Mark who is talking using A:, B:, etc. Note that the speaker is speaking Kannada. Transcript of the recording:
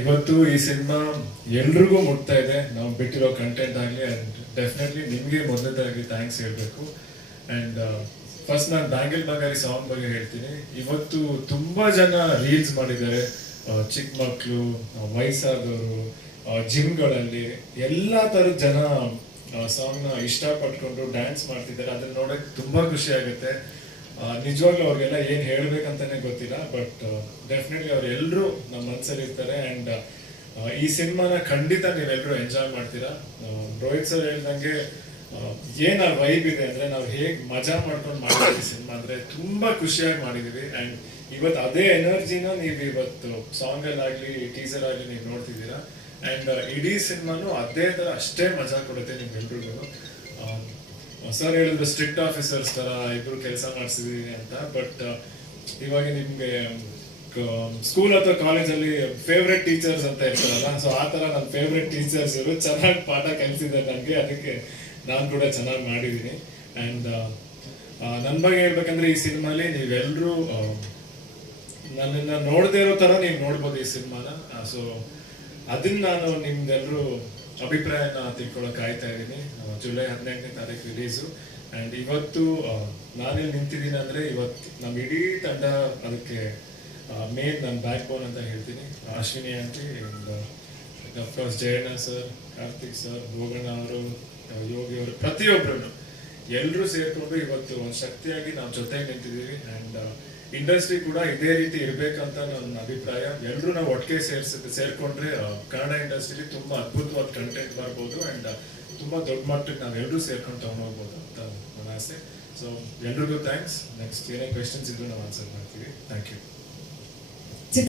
A: ಇವತ್ತು ಈ ಸಿನಿಮಾ ಎಲ್ರಿಗೂ ಮುಟ್ತಾ ಇದೆ. ನಾವು ಬಿಟ್ಟಿರೋ ಕಂಟೆಂಟ್ ಆಗಲಿ ಆ್ಯಂಡ್ ಡೆಫಿನೆಟ್ಲಿ ನಿಮಗೆ ಮೊದಲದಾಗಿ ಥ್ಯಾಂಕ್ಸ್ ಹೇಳಬೇಕು. ಆ್ಯಂಡ್ ಫಸ್ಟ್ ನಾನು ಬ್ಯಾಂಗಲ್ ಬಂಗಾರಿ ಸಾಂಗ್ ಬಗ್ಗೆ ಹೇಳ್ತೀನಿ. ಇವತ್ತು ತುಂಬ ಜನ ರೀಲ್ಸ್ ಮಾಡಿದ್ದಾರೆ. ಚಿಕ್ಕ ಮಕ್ಕಳು ವಯಸ್ಸಾದವರು ಜಿಮ್ಗಳಲ್ಲಿ ಎಲ್ಲ ಥರದ ಜನ ಸಾಂಗ್ನ ಇಷ್ಟಪಟ್ಕೊಂಡು ಡ್ಯಾನ್ಸ್ ಮಾಡ್ತಿದ್ದಾರೆ. ಅದನ್ನ ನೋಡೋಕ್ಕೆ ತುಂಬ ಖುಷಿ ಆಗುತ್ತೆ. ನಿಜವಾಗ್ಲೂ ಅವ್ರಿಗೆಲ್ಲ ಏನು ಹೇಳ್ಬೇಕಂತಾನೆ ಗೊತ್ತಿಲ್ಲ ಬಟ್ ಡೆಫಿನೆಟ್ಲಿ ಅವರೆಲ್ಲರೂ ನಮ್ಮ ಮನ್ಸಲ್ಲಿ ಇರ್ತಾರೆ ಅಂಡ್ ಈ ಸಿನಿಮಾನ ಖಂಡಿತ ನೀವೆಲ್ಲರೂ ಎಂಜಾಯ್ ಮಾಡ್ತೀರಾ. ರೋಹಿತ್ ಸರ್ ಹೇಳ್ದಂಗೆ ಆ, ಏನ್ ಆ ವೈಬ್ ಇದೆ ಅಂದ್ರೆ ನಾವು ಹೇಗ್ ಮಜಾ ಮಾಡ್ಕೊಂಡು ಮಾಡಿದ್ವಿ ಸಿನಿಮಾ ಅಂದ್ರೆ ತುಂಬಾ ಖುಷಿಯಾಗಿ ಮಾಡಿದೀವಿ ಅಂಡ್ ಇವತ್ತು ಅದೇ ಎನರ್ಜಿನ ನೀವು ಇವತ್ತು ಸಾಂಗ್ ಅಲ್ಲಾಗ್ಲಿ ಟೀಸರ್ ಆಗ್ಲಿ ನೀವು ನೋಡ್ತಿದ್ದೀರಾ. ಅಂಡ್ ಇಡೀ ಸಿನಿಮಾನು ಅದೇ ತರ ಅಷ್ಟೇ ಮಜಾ ಕೊಡುತ್ತೆ ನಿಮ್ಗೆಲ್ರಿಗೂ ಸರ್ ಹೇಳಿದ್ರು ಸ್ಟ್ರಿಕ್ಟ್ ಆಫೀಸರ್ಸ್ ತರ ಇಬ್ರು ಕೆಲಸ ಮಾಡಿಸಿದೀನಿ ಅಂತ ಬಟ್ ಇವಾಗ ನಿಮ್ಗೆ ಸ್ಕೂಲ್ ಅಥವಾ ಕಾಲೇಜಲ್ಲಿ ಫೇವ್ರೆಟ್ ಟೀಚರ್ಸ್ ಅಂತ ಇರ್ತಾರಲ್ಲ ಸೊ ಆ ತರ ನನ್ನ ಫೇವ್ರೆಟ್ ಟೀಚರ್ಸ್ ಇವರು ಚೆನ್ನಾಗಿ ಪಾಠ ಕಲಿಸಿದ್ದಾರೆ ನನಗೆ, ಅದಕ್ಕೆ ನಾನು ಕೂಡ ಚೆನ್ನಾಗಿ ಮಾಡಿದ್ದೀನಿ ಅಂಡ್ ನನ್ನ ಬಗ್ಗೆ ಹೇಳ್ಬೇಕಂದ್ರೆ ಈ ಸಿನಿಮಾಲಿ ನೀವೆಲ್ಲರೂ ನನ್ನನ್ನು ನೋಡದೇ ಇರೋ ತರ ನೀವು ನೋಡ್ಬೋದು ಈ ಸಿನಿಮಾನ. ಸೊ ಅದನ್ನ ನಾನು ನಿಮ್ದೆಲ್ಲರೂ ಅಭಿಪ್ರಾಯನ ತಿಳ್ಕೊಳ್ಳೋಕೆ ಕಾಯ್ತಾ ಇದ್ದೀನಿ. ಜುಲೈ ಹದಿನೆಂಟನೇ ತಾರೀಕು ರಿಲೀಸು ಅಂಡ್ ಇವತ್ತು ನಾನೇನು ನಿಂತಿದ್ದೀನಿ ಅಂದ್ರೆ ಇವತ್ತು ನಮ್ಮ ಇಡೀ ತಂಡ ಅದಕ್ಕೆ ಮೇನ್ ನನ್ನ ಬ್ಯಾಕ್ ಬೋನ್ ಅಂತ ಹೇಳ್ತೀನಿ. Ashwini aunty and of course Jayanna sir Karthik sir Bhoganna ಅವರು ಯೋಗಿ ಅವರು ಪ್ರತಿಯೊಬ್ಬರು ಎಲ್ಲರೂ ಸೇರಿಕೊಂಡು ಇವತ್ತು ಒಂದು ಶಕ್ತಿಯಾಗಿ ನಾವು ಜೊತೆಗೆ ನಿಂತಿದ್ದೀವಿ. ಅಂಡ್ ಇಂಡಸ್ಟ್ರಿ ಕೂಡ ಇದೇ ರೀತಿ ಇರಬೇಕಂತ ನನ್ನ ಅಭಿಪ್ರಾಯ. ಎಲ್ಲರೂ ನಾವು ಒಟ್ಟಿಗೆ ಸೇರ್ಸ, ಸೇರ್ಕೊಂಡ್ರೆ ಕನ್ನಡ ಇಂಡಸ್ಟ್ರಿಲಿ ತುಂಬಾ ಅದ್ಭುತವಾದ ಕಂಟೆಂಟ್ ಬರ್ಬೋದು ಅಂಡ್ ತುಂಬಾ ದೊಡ್ಡ ಮಟ್ಟಕ್ಕೆ ನಾವು ಎಲ್ಲರೂ ಸೇರ್ಕೊಂಡು ತಗೊಂಡೋಗ್ಬೋದು ಅಂತ ನನ್ನ ಆಸೆ. ಸೊ ಎಲ್ರಿಗೂ ಥ್ಯಾಂಕ್ಸ್ ನೆಕ್ಸ್ಟ್ ಏನೇ ಕ್ವೆಶನ್ಸ್ ಇದ್ರು ನಾವು ಆನ್ಸರ್ ಮಾಡ್ತೀವಿ. Thank you